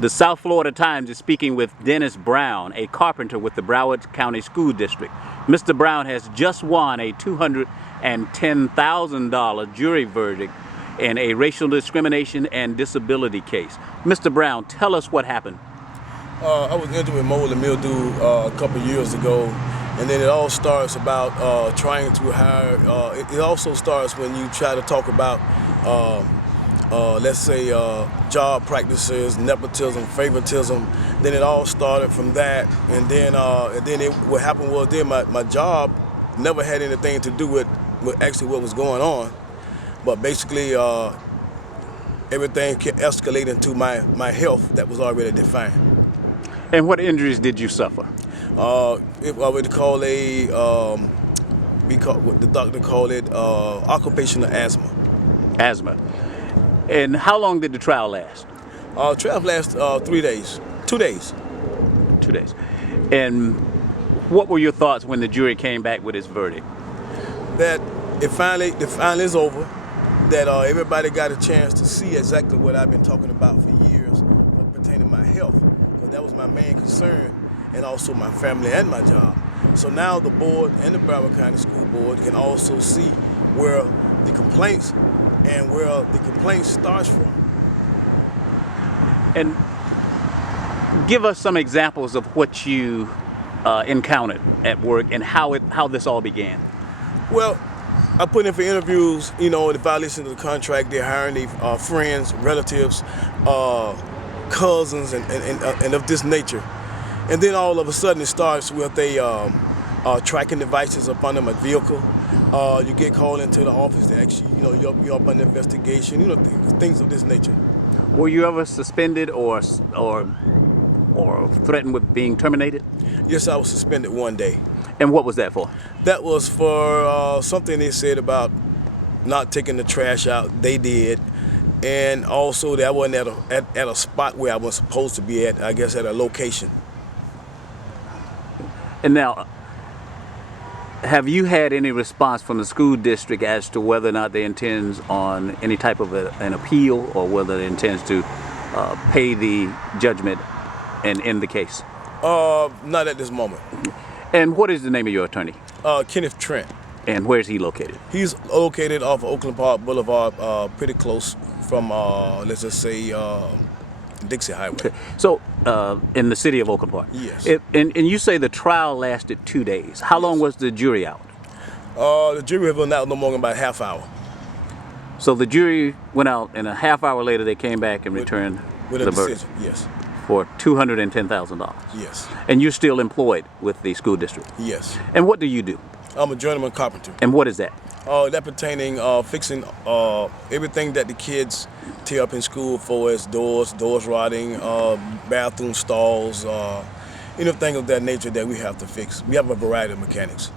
The South Florida Times is speaking with Dennis Brown, a carpenter with the Broward County School District. Mr. Brown has just won a $210,000 jury verdict in a racial discrimination and disability case. Mr. Brown, tell us what happened. I was injured with mold and mildew a couple years ago, and then it all starts about trying to hire. It also starts when you try to talk about let's say job practices, nepotism, favoritism. Then it all started from that, and then what happened was then my job never had anything to do with actually what was going on, but basically everything kept escalating to my health that was already defined. And what injuries did you suffer? What the doctor called it occupational asthma. Asthma. And how long did the trial last? Trial lasted 3 days. 2 days. 2 days. And what were your thoughts when the jury came back with its verdict? That the finally is over. That everybody got a chance to see exactly what I've been talking about for years pertaining to my health. Because that was my main concern, and also my family and my job. So now the board and the Broward County School Board can also see where the complaints and where the complaint starts from. And give us some examples of what you encountered at work and how this all began. Well, I put in for interviews, the violation of the contract. They're hiring their friends, relatives, cousins, and of this nature. And then all of a sudden it starts with tracking devices up under my vehicle. You get called into the office to actually, you're up on investigation, things of this nature. Were you ever suspended or threatened with being terminated? Yes, I was suspended 1 day. And what was that for? That was for something they said about not taking the trash out. They did. And also that I wasn't at a spot where I was supposed to be at, I guess at a location. And now, have you had any response from the school district as to whether or not they intends on any type of an appeal, or whether it intends to pay the judgment and end the case? Not at this moment. And what is the name of your attorney? Kenneth Trent. And where is he located? He's located off of Oakland Park Boulevard, pretty close from, let's just say, Dixie Highway. Okay. So, in the city of Oakland Park? Yes. And you say the trial lasted 2 days. How long was the jury out? The jury has been out no more than about a half hour. So the jury went out, and a half hour later they came back and returned with a the decision. verdict? Yes. For $210,000? Yes. And you're still employed with the school district? Yes. And what do you do? I'm a journeyman carpenter. And what is that? That pertaining fixing everything that the kids tear up in school, for as doors rotting, bathroom stalls, anything of that nature that we have to fix. We have a variety of mechanics.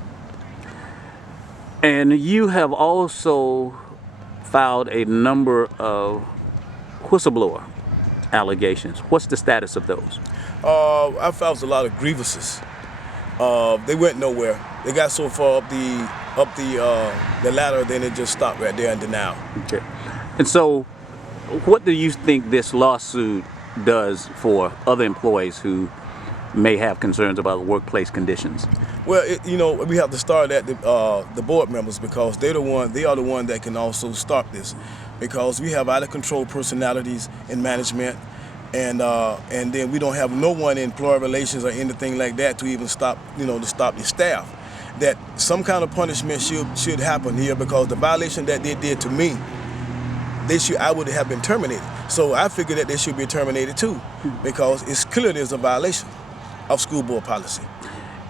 And you have also filed a number of whistleblower allegations. What's the status of those? I filed a lot of grievances. They went nowhere. They got so far up the ladder, then it just stopped right there in denial. Okay. And so, what do you think this lawsuit does for other employees who may have concerns about workplace conditions? Well, we have to start at the board members, because they are the one that can also start this, because we have out of control personalities in management, and then we don't have no one in employee relations or anything like that to even stop the staff. That some kind of punishment should happen here, because the violation that they did to me, I would have been terminated. So I figure that they should be terminated too, because it's clear there's a violation of school board policy.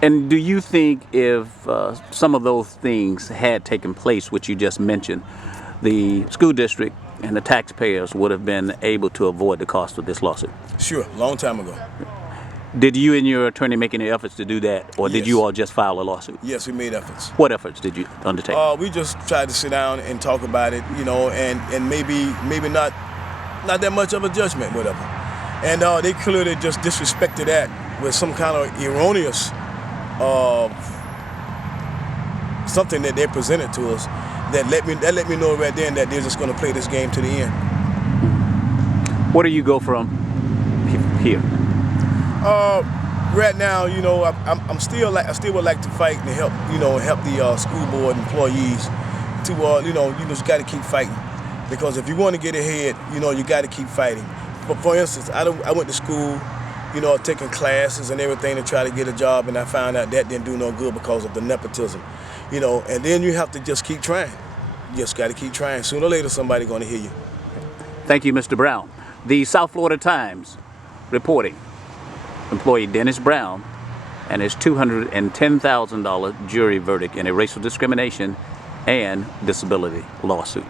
And do you think if some of those things had taken place, which you just mentioned, the school district and the taxpayers would have been able to avoid the cost of this lawsuit? Sure, long time ago. Did you and your attorney make any efforts to do that, or did Yes. you all just file a lawsuit? Yes, we made efforts. What efforts did you undertake? We just tried to sit down and talk about it, and maybe not that much of a judgment, whatever. And they clearly just disrespected that with some kind of erroneous something that they presented to us that let me know right then that they're just going to play this game to the end. Where do you go from here? Right now, you know, I still would like to fight and help, you know, help the school board employees to, you know, you just got to keep fighting, because if you want to get ahead, you know, you got to keep fighting. But for instance, I went to school, you know, taking classes and everything to try to get a job, and I found out that didn't do no good because of the nepotism, you know. And then you have to just keep trying. You just got to keep trying. Sooner or later, somebody's going to hear you. Thank you, Mr. Brown. The South Florida Times reporting employee Dennis Brown and his $210,000 jury verdict in a racial discrimination and disability lawsuit.